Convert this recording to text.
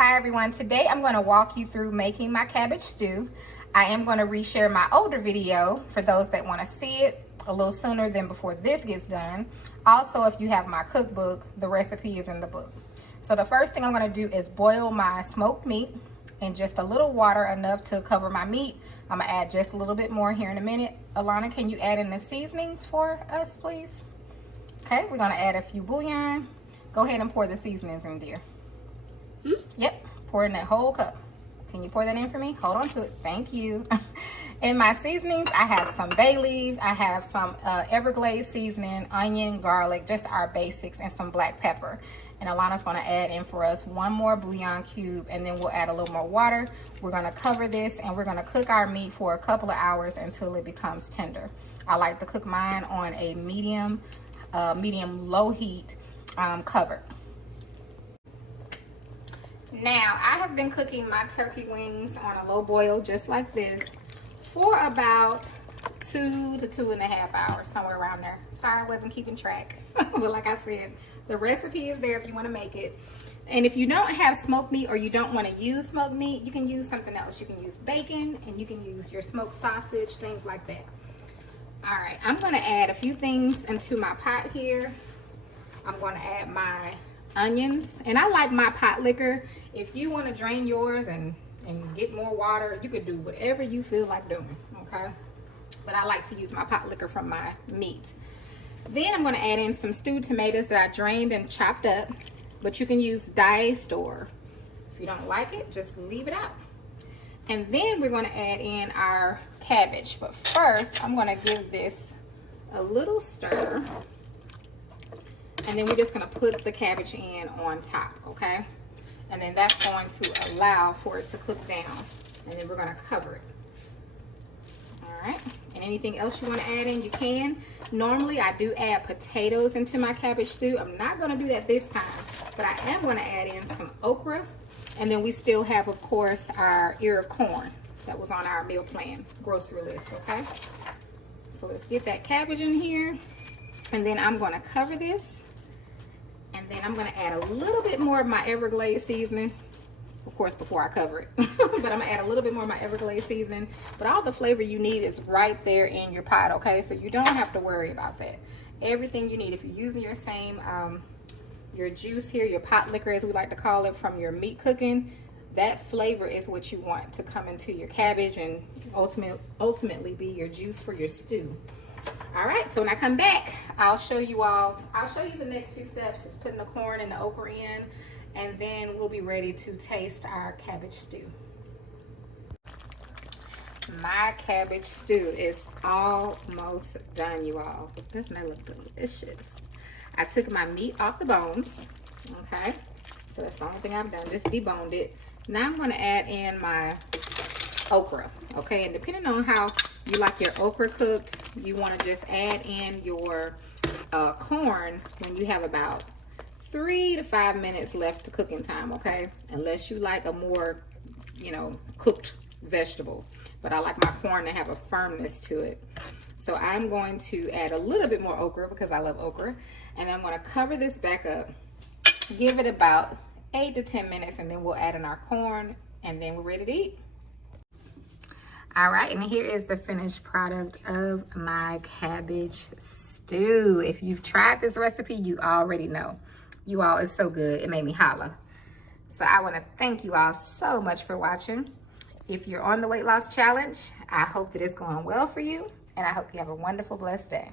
Hi everyone, today I'm going to walk you through making my cabbage stew. I am going to reshare my older video for those that want to see it a little sooner than before this gets done. Also, if you have my cookbook, the recipe is in the book. So the first thing I'm going to do is boil my smoked meat in just a little water, enough to cover my meat. I'm going to add just a little bit more here in a minute. Alana, can you add in the seasonings for us, please? Okay, we're going to add a few bouillon. Go ahead and pour the seasonings in, dear. Yep, pour in that whole cup. Can you pour that in for me? Hold on to it. Thank you. In my seasonings, I have some bay leaf, I have some Everglades seasoning, onion, garlic, just our basics, and some black pepper. And Alana's going to add in for us one more bouillon cube, and then we'll add a little more water. We're going to cover this, and we're going to cook our meat for a couple of hours until it becomes tender. I like to cook mine on a medium low heat, covered. Now, I have been cooking my turkey wings on a low boil just like this for about 2 to 2.5 hours, somewhere around there. Sorry I wasn't keeping track, but like I said, the recipe is there if you want to make it. And if you don't have smoked meat or you don't want to use smoked meat, you can use something else. You can use bacon, and you can use your smoked sausage, things like that. All right, I'm going to add a few things into my pot here. I'm going to add my onions, and I like my pot liquor. If you want to drain yours and get more water, you could do whatever you feel like doing, okay? But I like to use my pot liquor from my meat. Then I'm going to add in some stewed tomatoes that I drained and chopped up, but you can use diced, or if you don't like it, just leave it out. And then we're going to add in our cabbage, but first I'm going to give this a little stir. And then we're just going to put the cabbage in on top, okay? And then that's going to allow for it to cook down. And then we're going to cover it. All right. And anything else you want to add in, you can. Normally, I do add potatoes into my cabbage stew. I'm not going to do that this time, but I am going to add in some okra. And then we still have, of course, our ear of corn that was on our meal plan grocery list, okay? So let's get that cabbage in here. And then I'm going to cover this. And then I'm going to add a little bit more of my Everglades seasoning, of course, before I cover it. But I'm going to add a little bit more of my Everglades seasoning. But all the flavor you need is right there in your pot, okay? So you don't have to worry about that. Everything you need, if you're using your same, your juice here, your pot liquor, as we like to call it, from your meat cooking, that flavor is what you want to come into your cabbage and ultimately be your juice for your stew. All right, so when I come back, I'll show you the next few steps. It's putting the corn and the okra in, and then we'll be ready to taste our cabbage stew. My cabbage stew is almost done, you all. Doesn't that look delicious? I took my meat off the bones, okay? So that's the only thing I've done, just deboned it. Now I'm gonna add in my okra, okay? And depending on how you like your okra cooked, you want to just add in your corn when you have about 3 to 5 minutes left to cooking time, okay? Unless you like a more, cooked vegetable. But I like my corn to have a firmness to it. So I'm going to add a little bit more okra because I love okra. And then I'm going to cover this back up, give it about 8 to 10 minutes, and then we'll add in our corn, and then we're ready to eat. All right, and here is the finished product of my cabbage stew. If you've tried this recipe, you already know. You all, it's so good. It made me holla. So I want to thank you all so much for watching. If you're on the weight loss challenge, I hope that it's going well for you, and I hope you have a wonderful, blessed day.